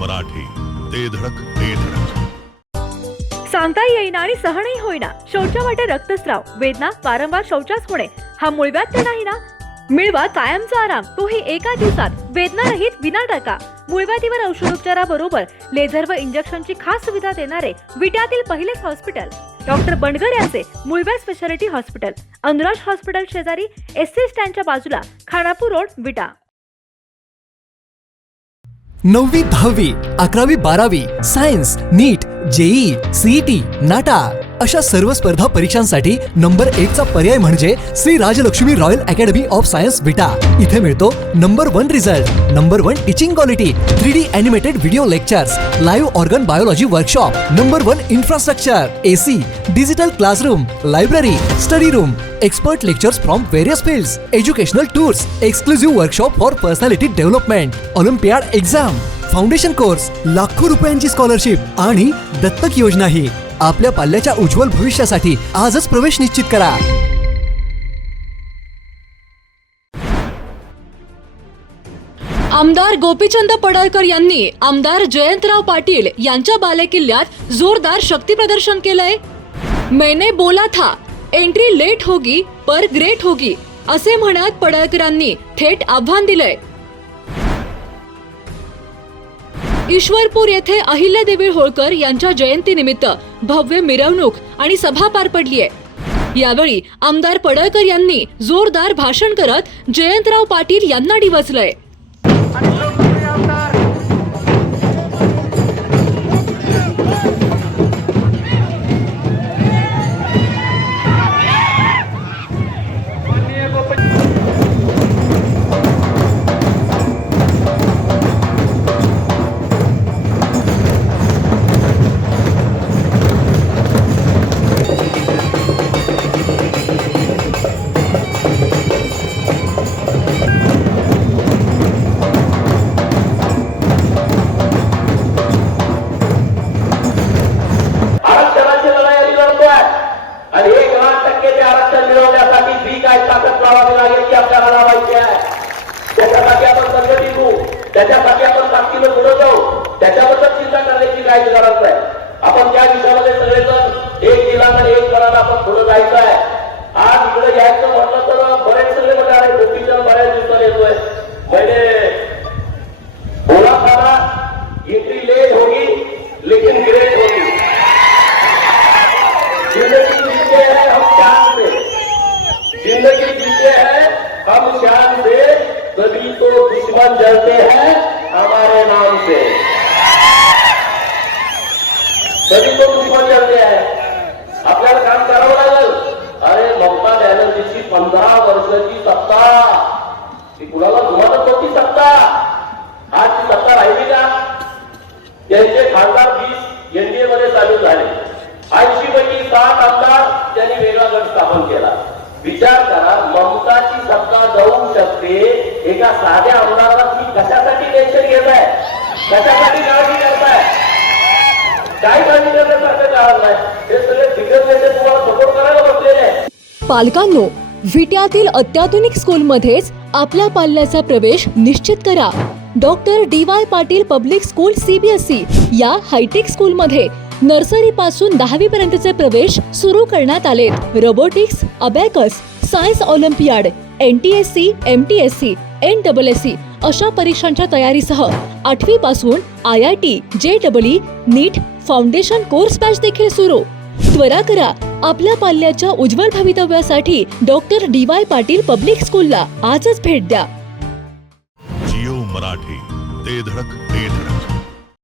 मराठी, ते धडक ते धडक. सांगता येईना आणि सहनही होईना शौचा वाटे रक्तस्राव, वेदना, वारंवार शौचास होणे हा मूळव्याध तर नाही ना? मिळवा कायमचा आराम, तोही एका दिवसात, वेदना रहित विना टाका. मूळव्याधीवर औषधोपचाराबरोबर लेझर व इंजेक्शनची खास सुविधा देणारे विट्यातील पहिलेच हॉस्पिटल डॉक्टर बंडगर यांचे मूळव्याध स्पेशालिटी हॉस्पिटल, अनुराज हॉस्पिटल शेजारी, एससी स्टँडच्या बाजूला, खानापूर रोड, विटा. 9वी 10वी 11वी 12वी science, NEET, JEE, CET, NATA अशा सर्व स्पर्धा परीक्षांसाठी नंबर 1 चा पर्याय म्हणजे Shri Rajlakshmi royal academy of science Vita. इथे मिळतो number 1 result, number 1 teaching quality, 3D animated video lectures, live organ biology workshop, number 1 infrastructure, AC, digital classroom, library, study room, expert lectures from various fields, educational tours, exclusive workshop for personality development, Olympiad exam, foundation course, लाखो रुपयांची scholarship आणि दत्तक योजनाही. आपल्या पाल्याच्या उज्ज्वल भविष्यासाठी आजच प्रवेश निश्चित करा. आमदार गोपीचंद पडळकर यांनी आमदार जयंतराव पाटील यांच्या बालेकिल्ल्यात जोरदार शक्ती प्रदर्शन केलंय. मैंने बोला था एंट्री लेट होगी पर ग्रेट होगी असे म्हणत पडळकरांनी थेट आव्हान दिलंय. ईश्वरपूर येथे अहिल्यादेवी होळकर यांच्या जयंतीनिमित्त भव्य मिरवणूक आणि सभा पार पडली आहे. यावेळी आमदार पडळकर यांनी जोरदार भाषण करत जयंतराव पाटील यांना डिवचलंय. त्याच्यासाठी आपण ताकदीनं पुढे जाऊ. त्याच्याबद्दल चिंता करण्याची काही गरज नाही. आपण त्या दिवसामध्ये सगळेजण एक दिलाने एक करायला आपण पुढे जायचं आहे. आज इकडे यायचं म्हटलं तर बरेच सगळे म्हणजे अरे गोपीचंद बऱ्याच दिवसाला येतोय. म्हणजे बोला था एंट्री लेट होगी लेकिन ग्रेट होगी. जिंदगी जीते हैं हम शान से, जिंदगी जीते हैं हम शान से, तभी तो दुश्मन जलते हैं हमारे नाम से. तभी तो दुश्मन जलते हैं. आपल्याला काम करावं लागेल. अरे ममता बॅनर्जीची 15 वर्षाची सत्ता, ती कुणाला जुमानत होती सत्ता. आज ती सत्ता राहिली का? त्यांचे खासदार 20 एनडीए मध्ये सामील झाले. 80 पैकी 7 आमदार त्यांनी वेगळा गट स्थापन केला. विचार करा, ममताची सत्ता जाऊ शकते, एका साध्या आमदाराला तुम्ही कशासाठी टेन्शन घेताय? कशासाठी काळजी करताय? काय काळजी करण्यासारखं कारण नाही. हे सगळे दिग्गज नेते तुम्हाला सपोर्ट करायला बसलेले आहे. पालकांनो, विट्यातील अत्याधुनिक स्कूलमध्येच आपल्या पाल्याचा प्रवेश निश्चित करा. Doctor DY Patil public school CBSE या हायटेक स्कूलमध्ये नर्सरी पासून 10वी पर्यंतचे प्रवेश सुरू करण्यात आलेत. Robotics, abacus, science Olympiad, NTSC, MTSC, NSSC अशा परीक्षांच्या तयारीसह 8वी पासून IIT, JEE, नीट, फाउंडेशन कोर्स बॅच देखील सुरू. त्वरा करा, आपल्या पाल्याच्या उज्ज्वल भवितव्यासाठी डॉक्टर DY पाटील पब्लिक स्कूलला आजच भेट द्या. जिओ मराठी, ते धडक ते धडक.